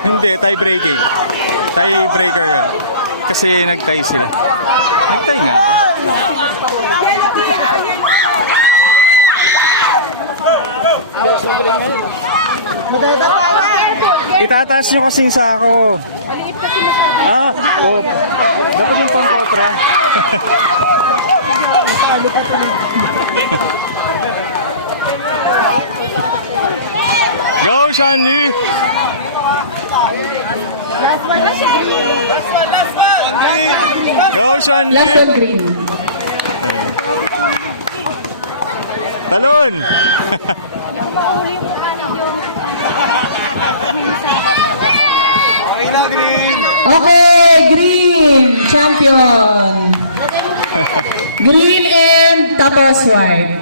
Hindi, tie-breaking. Tie-breaker lang. Kasi nag-tie sila. Nag-tie nga. Itataas nyo kasing sako. Maliit kasi masabi. Oo. Dapat yung pang-kontra. Talo pa tuloy. Go, Shanley! Last one, green. Go, Shanley! Last one, green. Talon! Mauli mo anak yung... Okay na, Green! Okay, green champion. Green and tapos white.